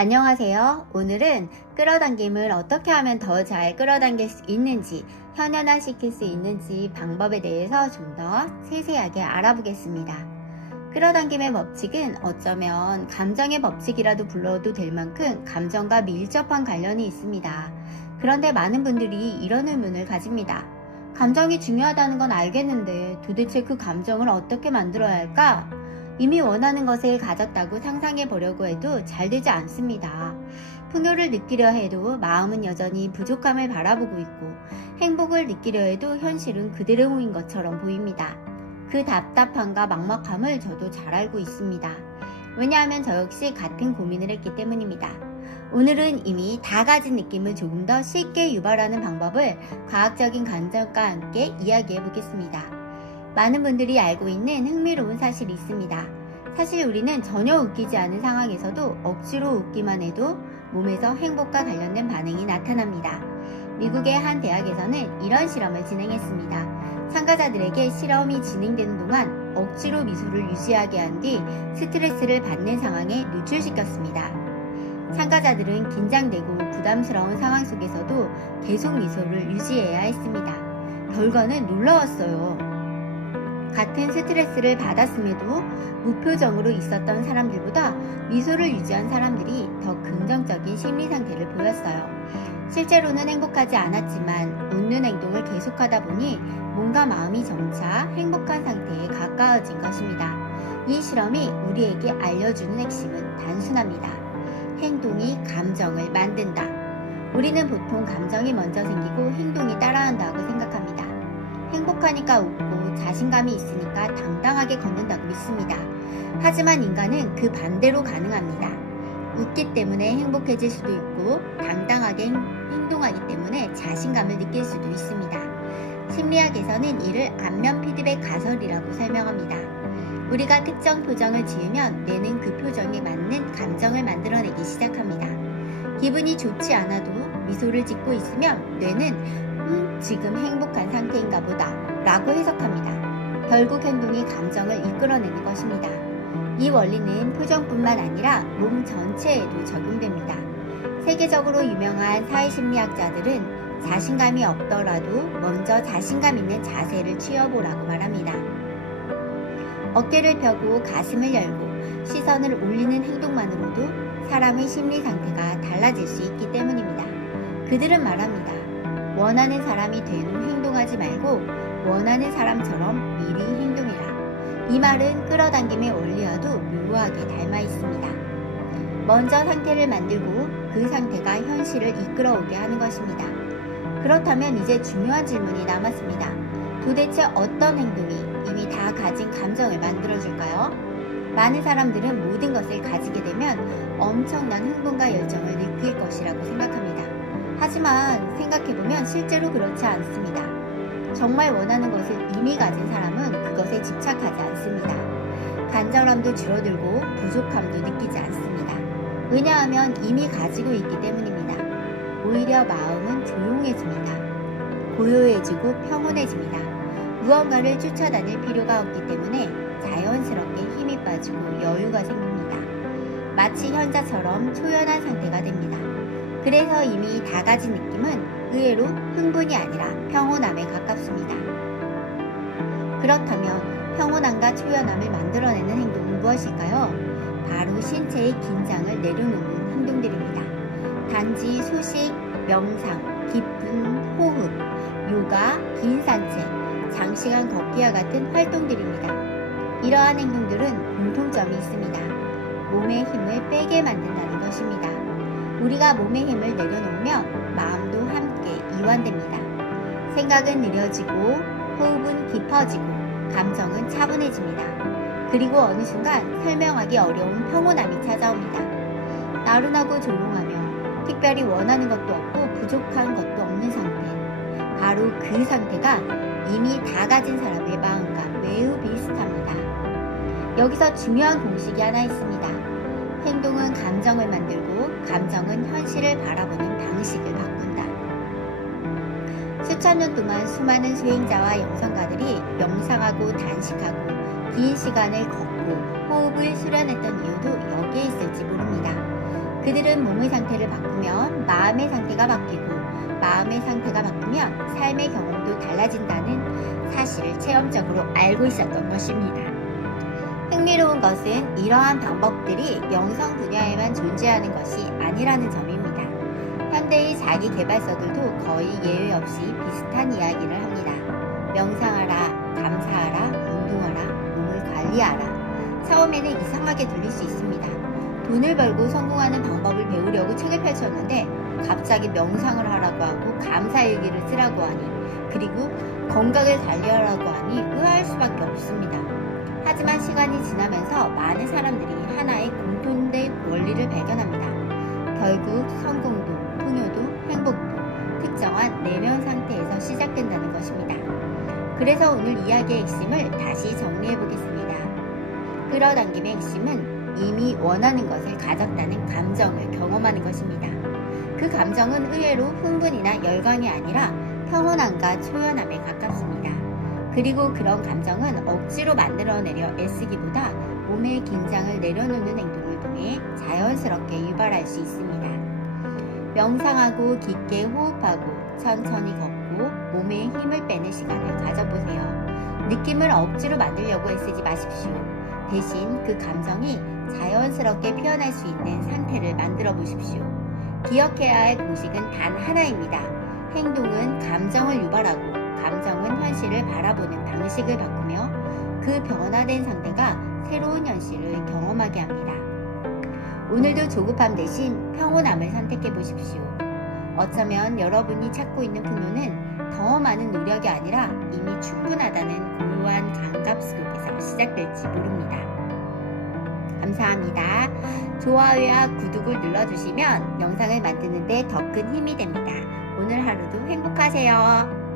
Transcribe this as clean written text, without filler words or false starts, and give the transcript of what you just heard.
안녕하세요. 오늘은 끌어당김을 어떻게 하면 더 잘 끌어당길 수 있는지, 현연화시킬 수 있는지 방법에 대해서 좀 더 세세하게 알아보겠습니다. 끌어당김의 법칙은 어쩌면 감정의 법칙이라도 불러도 될 만큼 감정과 밀접한 관련이 있습니다. 그런데 많은 분들이 이런 의문을 가집니다. 감정이 중요하다는 건 알겠는데 도대체 그 감정을 어떻게 만들어야 할까? 이미 원하는 것을 가졌다고 상상해 보려고 해도 잘 되지 않습니다. 풍요를 느끼려 해도 마음은 여전히 부족함을 바라보고 있고, 행복을 느끼려 해도 현실은 그대로인 것처럼 보입니다. 그 답답함과 막막함을 저도 잘 알고 있습니다. 왜냐하면 저 역시 같은 고민을 했기 때문입니다. 오늘은 이미 다 가진 느낌을 조금 더 쉽게 유발하는 방법을 과학적인 관점과 함께 이야기해 보겠습니다. 많은 분들이 알고 있는 흥미로운 사실이 있습니다. 사실 우리는 전혀 웃기지 않은 상황에서도 억지로 웃기만 해도 몸에서 행복과 관련된 반응이 나타납니다. 미국의 한 대학에서는 이런 실험을 진행했습니다. 참가자들에게 실험이 진행되는 동안 억지로 미소를 유지하게 한 뒤 스트레스를 받는 상황에 노출시켰습니다. 참가자들은 긴장되고 부담스러운 상황 속에서도 계속 미소를 유지해야 했습니다. 결과는 놀라웠어요. 같은 스트레스를 받았음에도 무표정으로 있었던 사람들보다 미소를 유지한 사람들이 더 긍정적인 심리 상태를 보였어요. 실제로는 행복하지 않았지만 웃는 행동을 계속하다 보니 몸과 마음이 점차 행복한 상태에 가까워진 것입니다. 이 실험이 우리에게 알려주는 핵심은 단순합니다. 행동이 감정을 만든다. 우리는 보통 감정이 먼저 생기고 행동이 따라한다고 생각합니다. 행복하니까 웃고 자신감이 있으니까 당당하게 걷는다고 믿습니다. 하지만 인간은 그 반대로 가능합니다. 웃기 때문에 행복해질 수도 있고 당당하게 행동하기 때문에 자신감을 느낄 수도 있습니다. 심리학에서는 이를 안면 피드백 가설이라고 설명합니다. 우리가 특정 표정을 지으면 뇌는 그 표정에 맞는 감정을 만들어내기 시작합니다. 기분이 좋지 않아도 미소를 짓고 있으면 뇌는 지금 행복한 상태인가 보다 라고 해석합니다. 결국 행동이 감정을 이끌어내는 것입니다. 이 원리는 표정뿐만 아니라 몸 전체에도 적용됩니다. 세계적으로 유명한 사회심리학자들은 자신감이 없더라도 먼저 자신감 있는 자세를 취해보라고 말합니다. 어깨를 펴고 가슴을 열고 시선을 올리는 행동만으로도 사람의 심리 상태가 달라질 수 있기 때문입니다. 그들은 말합니다. 원하는 사람이 된 후 행동하지 말고 원하는 사람처럼 미리 행동해라. 이 말은 끌어당김의 원리와도 묘하게 닮아 있습니다. 먼저 상태를 만들고 그 상태가 현실을 이끌어오게 하는 것입니다. 그렇다면 이제 중요한 질문이 남았습니다. 도대체 어떤 행동이 이미 다 가진 감정을 만들어줄까요? 많은 사람들은 모든 것을 가지게 되면 엄청난 흥분과 열정을 느낄 것이라고 생각합니다. 하지만 생각해보면 실제로 그렇지 않습니다. 정말 원하는 것을 이미 가진 사람은 그것에 집착하지 않습니다. 간절함도 줄어들고 부족함도 느끼지 않습니다. 왜냐하면 이미 가지고 있기 때문입니다. 오히려 마음은 조용해집니다. 고요해지고 평온해집니다. 무언가를 쫓아다닐 필요가 없기 때문에 자연스럽게 힘이 빠지고 여유가 생깁니다. 마치 현자처럼 초연한 상태가 됩니다. 그래서 이미 다 가진 느낌은 의외로 흥분이 아니라 평온함에 가깝습니다. 그렇다면 평온함과 초연함을 만들어내는 행동은 무엇일까요? 바로 신체의 긴장을 내려놓는 행동들입니다. 단지 소식, 명상, 깊은 호흡, 요가, 긴 산책, 장시간 걷기와 같은 활동들입니다. 이러한 행동들은 공통점이 있습니다. 몸의 힘을 빼게 만든다는 것입니다. 우리가 몸의 힘을 내려놓으면 마음도 함께 이완됩니다. 생각은 느려지고 호흡은 깊어지고 감정은 차분해집니다. 그리고 어느 순간 설명하기 어려운 평온함이 찾아옵니다. 나른하고 조용하며 특별히 원하는 것도 없고 부족한 것도 없는 상태. 바로 그 상태가 이미 다 가진 사람의 마음과 매우 비슷합니다. 여기서 중요한 공식이 하나 있습니다. 행동은 감정을 만들고 감정은 현실을 바라보는 방식을 바꾼다. 수천 년 동안 수많은 수행자와 영성가들이 명상하고 단식하고 긴 시간을 걷고 호흡을 수련했던 이유도 여기에 있을지 모릅니다. 그들은 몸의 상태를 바꾸면 마음의 상태가 바뀌고 마음의 상태가 바꾸면 삶의 경험도 달라진다는 사실을 체험적으로 알고 있었던 것입니다. 흥미로운 것은 이러한 방법들이 영성 분야에만 존재하는 것이 아니라는 점입니다. 현대의 자기계발서들도 거의 예외 없이 비슷한 이야기를 합니다. 명상하라, 감사하라, 운동하라, 몸을 관리하라. 처음에는 이상하게 들릴 수 있습니다. 돈을 벌고 성공하는 방법을 배우려고 책을 펼쳤는데 갑자기 명상을 하라고 하고 감사일기를 쓰라고 하니 그리고 건강을 관리하라고 하니 의아할 수밖에 없습니다. 하지만 시간이 지나면서 많은 사람들이 하나의 공통된 원리를 발견합니다. 결국 성공도, 풍요도, 행복도 특정한 내면 상태에서 시작된다는 것입니다. 그래서 오늘 이야기의 핵심을 다시 정리해 보겠습니다. 끌어당김의 핵심은 이미 원하는 것을 가졌다는 감정을 경험하는 것입니다. 그 감정은 의외로 흥분이나 열광이 아니라 평온함과 초연함에 가깝습니다. 그리고 그런 감정은 억지로 만들어내려 애쓰기보다 몸의 긴장을 내려놓는 행동을 통해 자연스럽게 유발할 수 있습니다. 명상하고 깊게 호흡하고 천천히 걷고 몸에 힘을 빼는 시간을 가져보세요. 느낌을 억지로 만들려고 애쓰지 마십시오. 대신 그 감정이 자연스럽게 표현할 수 있는 상태를 만들어 보십시오. 기억해야 할 공식은 단 하나입니다. 행동은 감정을 유발하고 감정은 현실을 바라보는 방식을 바꾸며 그 변화된 상태가 새로운 현실을 경험하게 합니다. 오늘도 조급함 대신 평온함을 선택해 보십시오. 어쩌면 여러분이 찾고 있는 풍요는 더 많은 노력이 아니라 이미 충분하다는 고요한 감각 속에서 시작될지 모릅니다. 감사합니다. 좋아요와 구독을 눌러주시면 영상을 만드는 데 더 큰 힘이 됩니다. 오늘 하루도 행복하세요.